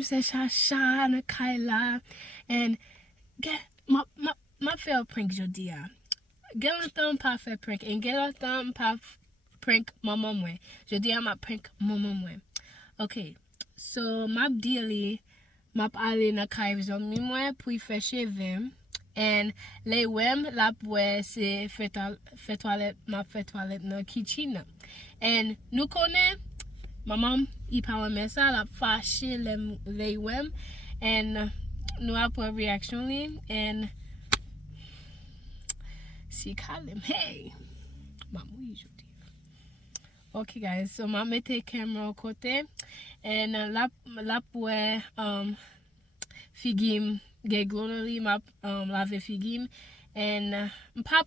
Team c'est Shasha na Kaila and get ma fait prank jodi a. Get un temps pas faire prank and get un temps pas prank maman moi. Jodi a ma prank maman moi. Okay. So map daily map ale na Kaila mi moi pour faire cheveux and les wem la pour c'est fait toilette ma fait toilette na kitchen. And nous connaît maman il parle mais ça la fâché les wem and nous après réaction li and si calme hey maman je dis. Okay guys, so ma mette camera côté and la pour figim get globally ma lave figim and pap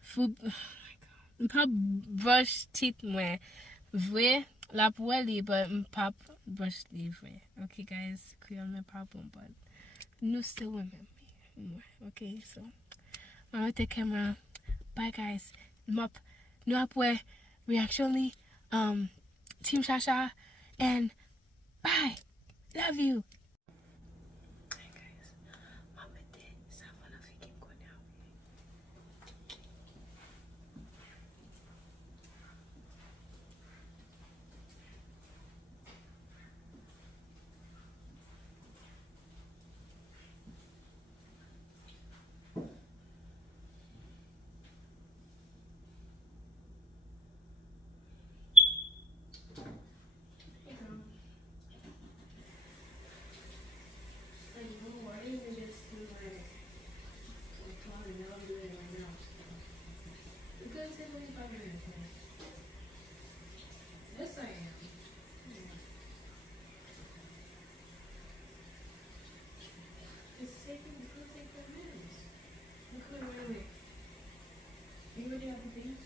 food pap brush teeth moi vrai la pour li but pap brush li vrai. Okay guys, clear my problem but no still women. Okay, so I'm gonna take camera. Bye guys. Map no apwe reactionly Team Shasha and bye. Love you. Hi guys. Mama did someone of you go now. Yes, I am. It's taking 5 minutes. Wait. You already have the things?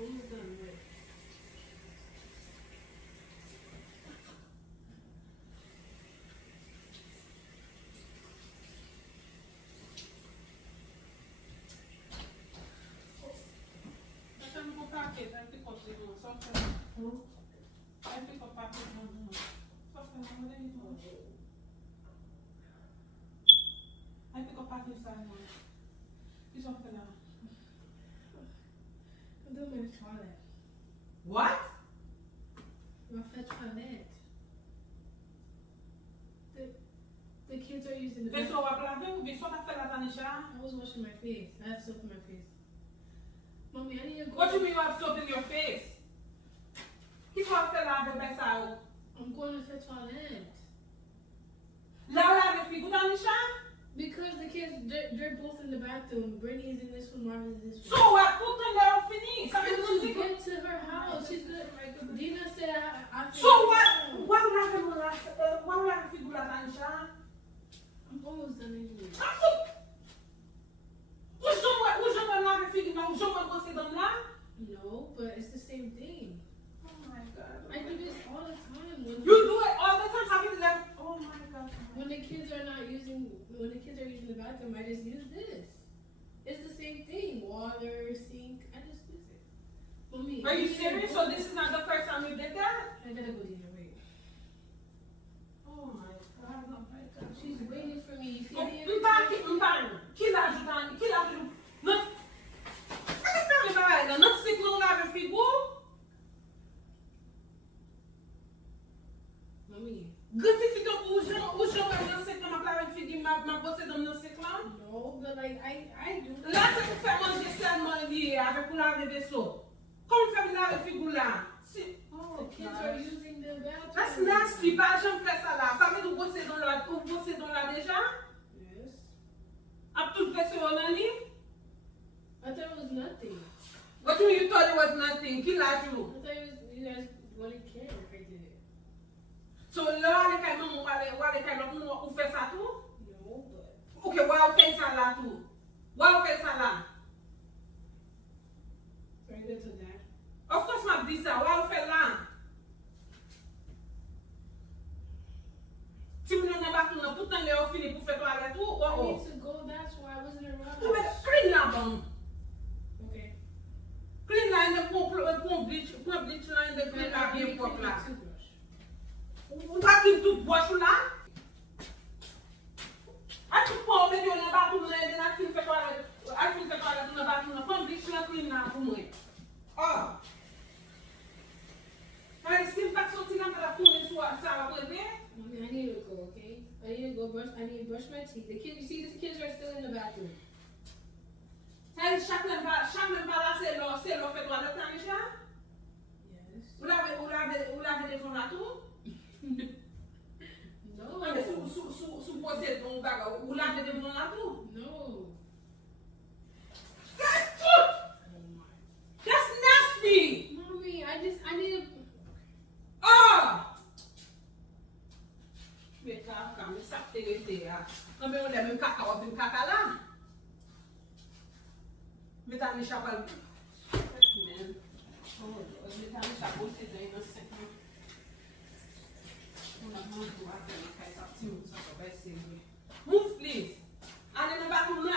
Almost done, wait. I'm doing my toilet. What? My toilet. The kids are using the bathroom. I was washing my face. I have soap in my face. Mommy, I need to go. What do you mean you have soap in your face? I'm going to the toilet. Because the kids, they're both in the bathroom. Brittany is in this one, Marvin is in this one. So what? Put them there finish. She's get to her house. She's good. Dina said I So what? What will happen with that? What will happen with Tanisha? I'm almost done anyway. No, but it's the same thing. Oh my God. I do this all the time. You do it all the time. Oh my God. When the kids are using the bathroom, I just use this. It's the same thing. Water, sink. I just use it. Mommy, Are you serious? So this is not the first time you did that? I gotta go dinner. Wait. Oh my God. Oh my God. She's waiting for me. You see the Mommy. No, but like I do. Là, c'est pour faire manger seulement lié avec pour laver des vaisseaux. Comment faire laver figure là? The kids are using the bathroom. That's nasty. Pas jamais faire ça là. Ça veut dire bosser dans la, bosser dans la déjà? Yes. À tout vaisseau on a mis? I thought it was nothing. What do you thought it was nothing? Qui l'a joué? I thought you guys wouldn't care if I did it. So là, les cailles, maman, les cailles, on fait ça tout? No, but. Ok, on fait ça là tout. On fait ça là. Very good to that. Of course, m'a dit ça. On fait là. Si vous n'avez pas tout, pourtant, les ont fini pour faire toilette tout. I need to go, that's why I wasn't around. Clean là, bon. Okay. Clean là, et pour bleach là, et clean là, bien propre là. Vous pas clean tout boche là? A tu peux mettre dans le bateau là, et la fille fait toilette. A fille fait toilette dans le bateau là, pour bleach là, clean là, pour moi. Oh. Si je pas sorti là, je vais tourner sur ça, vous voyez? I need to go, okay? I need to go brush. I need to brush my teeth. The kids, you see, the kids are still in the bathroom. Chaque même pas là, c'est l'eau fait toilette là, Micha? Yes. Vous l'avez devant la tour? No. Mais sous posé donc vous l'avez devant la tour? No. That's food! Oh my. That's nasty! Mommy, I need to. Oh! Mais ça t'es resté là. Non mais on a même caca, on a même caca là. Mais t'as mis chapeau. Man. Oh, mais t'as mis chapeau, c'est dans un 5 minutes. On a mangé à faire ça, ça va essayer. Move please. Allez, on va tourner à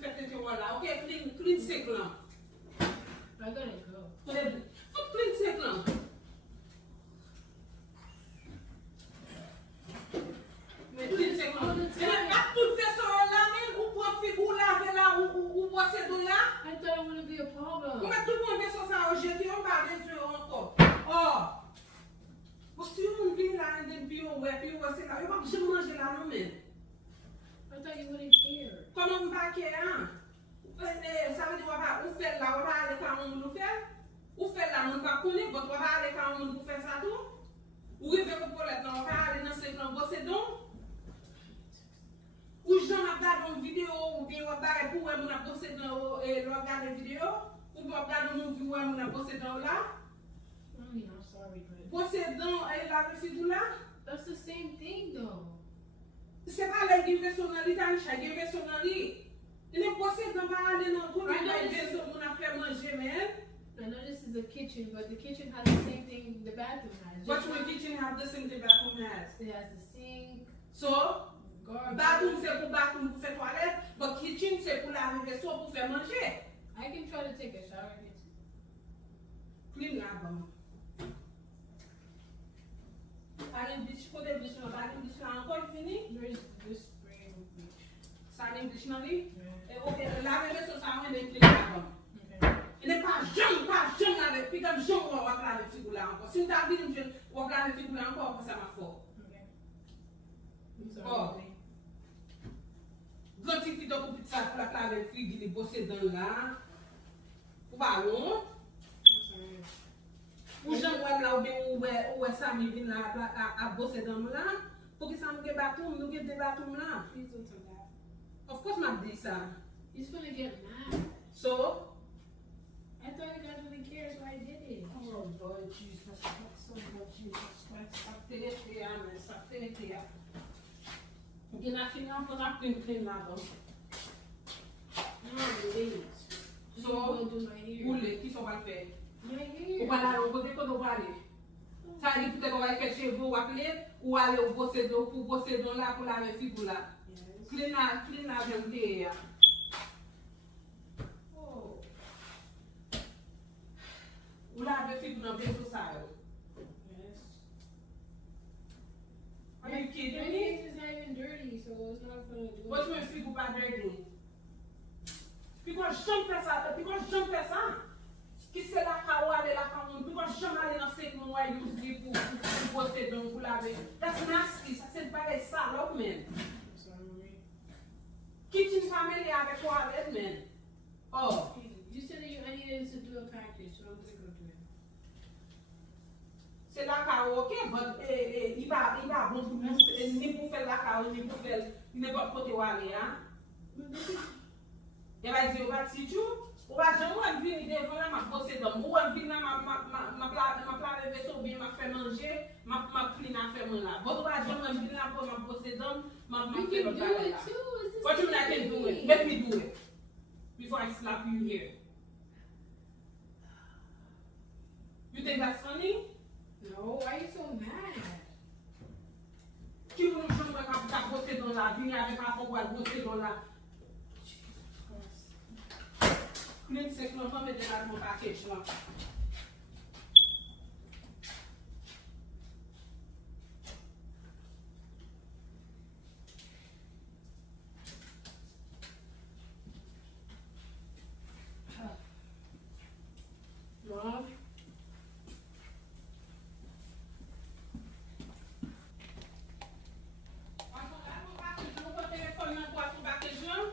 faire tes là. Ok, clean sec là. I gotta go. Faut clean sec là. Mais clean sec là. Et là, tout fait ça là, même ou profite ou laver là, ou bosser de là. I thought it wouldn't be a problem. Comment tout le monde fait ça au jeté, on va les yeux encore. Oh! Parce que on vient là, et puis on ouais, puis on c'est là. On va jamais manger là non mais. I thought you wouldn't care. Comment on va care hein? Ça veut dire on fait là, on va aller quand on nous fait. Ou fait là, on va connaître, on va aller quand on nous fait ça tout. Ou il veut pour là, on va aller dans ces plans bosser donc. Ou j'en ai regardé une vidéo ou bien on va pour où on a bossé dans et regarder une vidéo ou bien regarder une vidéo où on a bossé dans là. Mommy, I'm sorry, but Bossé dans et la vidéo là. that's the same thing, though. C'est pas la version dans l'Italie, chaque version dans l'Italie. Il est bossé dans pas aller dans tout le version on a fait manger mais. I know this is the kitchen, but the kitchen has the same thing the bathroom has. But your kitchen have the same thing bathroom has. It has the sink, So, garbage. bathroom pour faire toilette, but kitchen c'est pour laver vaisseau pour faire manger. I can try to take a shower here too. Clean là bon. Allez, biche, côté biche là, allez, biche là encore fini. Where's this spray with bleach? Ça allez, biche là li. Yeah. Et ok, laver vaisseau ça on est clean là bon. Okay. Il n'est pas jamais avec, puis comme jamais on va laver figure là encore. Si tu as vu une jeune, on va laver figure là encore, ça m'a fort. Okay. I'm sorry. Oh. Mommy. Grand petit fito pour ça pour la laver figure, il est bossé dans là. Ou ballon. I'm sorry. Ou j'en vois là ou bien ou ça me vient là à bosser dans là. Pour que ça me get bathroom, nous get des bathroom là. Please don't tell that. Of course m'a dit ça. He's gonna get mad. So, I thought you guys wouldn't care, so I did it. oh boy, Jesus, so much Jesus Christ, ça fait amen, ça fait il a fini encore à clean là donc. No, wait. So, I'm gonna do my hair. où les qui sont va le faire? My Ou hair. pas là, au côté qu'on doit aller. Ça dit peut-être qu'on va faire chez vous ou appeler ou aller au bosser d'eau pour bosser dans là pour laver figure là. Yes. Clean là j'aime bien. Oh. Ou laver figure dans vaisseau ça. Yes. Are you My kidding me? face is not even dirty, so it's not gonna do What you it. want figure pas dirty? Because j'aime faire ça, because j'aime faire ça. Qui c'est la caou aller la caou, because j'aime aller dans cette mois use pour bosser donc pour laver. That's nasty, ça c'est pas les salopes man. I'm sorry. Kitchen family avec quoi avec man. Oh. You said that I needed to do a package, so I'm gonna go do it. C'est la caou, ok, but il va bon pour nous, ni pour faire la caou, ni pour faire n'importe côté où aller, hein. But this is Il va dire, on va te dire, on va jamais venir devant là, ma bosser dans, on va venir là, ma plaver vaisseau bien, ma faire manger, ma clean affaire moi là. Votre pas jamais me là pour me poster dans, m'a You fait can le do bagage it là. too. It's the What you mean I same can do it? thing. Let me do it. Before I slap you here. You think that's funny? No, why are you so mad? Qui vous nous chambre à bosser dans la vie avec un fond à bosser dans la. Clean sec, non, pas mettre dans mon package là. Mom?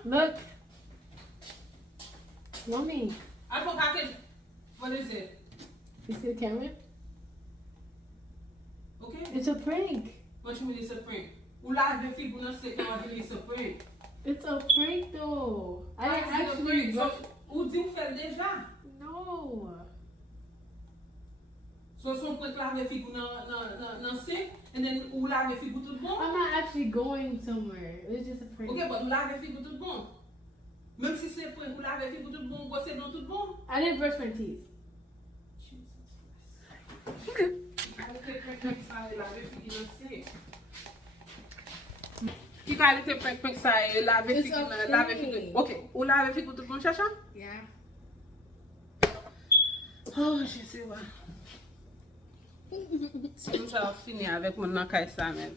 Look. Mommy. I put package. What is it? You see the camera? Okay. It's a prank. What you mean it's a prank? Ou la ve fi pou nan se kan wè it's a prank. It's a prank though. I Why didn't is it a actually. prank? Ou di ou fel deja? No. So son prank la ve fi pou nan se, and then ou la ve fi pou tout bon? I'm not actually going somewhere. It was just a prank. Ok, but ou la ve fi pou tout bon? Même si c'est prank, ou la ve fi pou tout bon, ou c'est dans tout bon? I didn't brush my teeth. Ki kalite prank sa e lave fi tout. Ok, ou lave fi tout bon, Shasha? Yeah. Oh, je sais pas. Si mwen sa fini avèk moun nan kay sa men.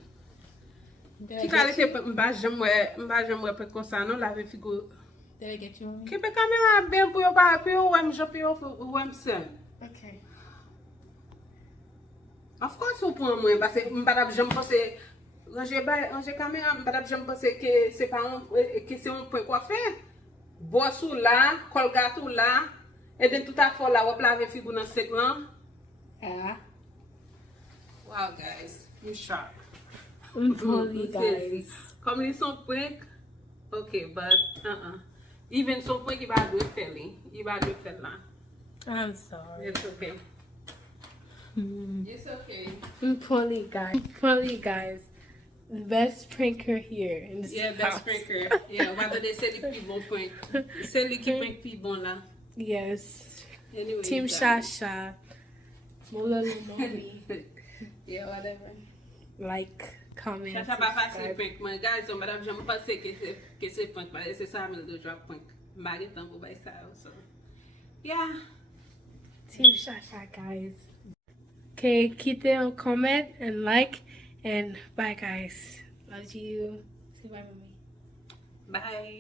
Ki kalite mba jem wè prank kon sa non, lave fi go. Did I get you one? Kepe kamera ben pou yo ba, pou yo wèm jop yo wèm sen. Okay. Of course ou pou mwen, parce mbadap jem pense, ranger caméra, mbadap jem pense que c'est pas que c'est un point quoi faire. Boss ou là, colgate ou là, et then tout à fait là, on lave figou dans sec là. Yeah. Wow guys, you shocked. Fully, guys. Comme ils sont prank, okay, but even son prank il va le faire, il va le faire là. I'm sorry. It's okay. It's okay. Fully, guys. The best pranker here in this Yeah, house. best pranker. Yeah, whether they say the people prank. C'est lui qui prank people là. Yes. Anyway, Team guys. Shasha. Mololo mommy. Yeah, whatever. Like, comment, Shasha pas facile subscribe. prank. Moi, guys, on madame, j'aime pas que c'est prank, parce que c'est ça, mais le drop prank. Mari temps pour bailler ça, so. Yeah. Team Shasha, guys. Okay, keep it on comment and like, and bye, guys. Love you. Say bye, mommy. Bye.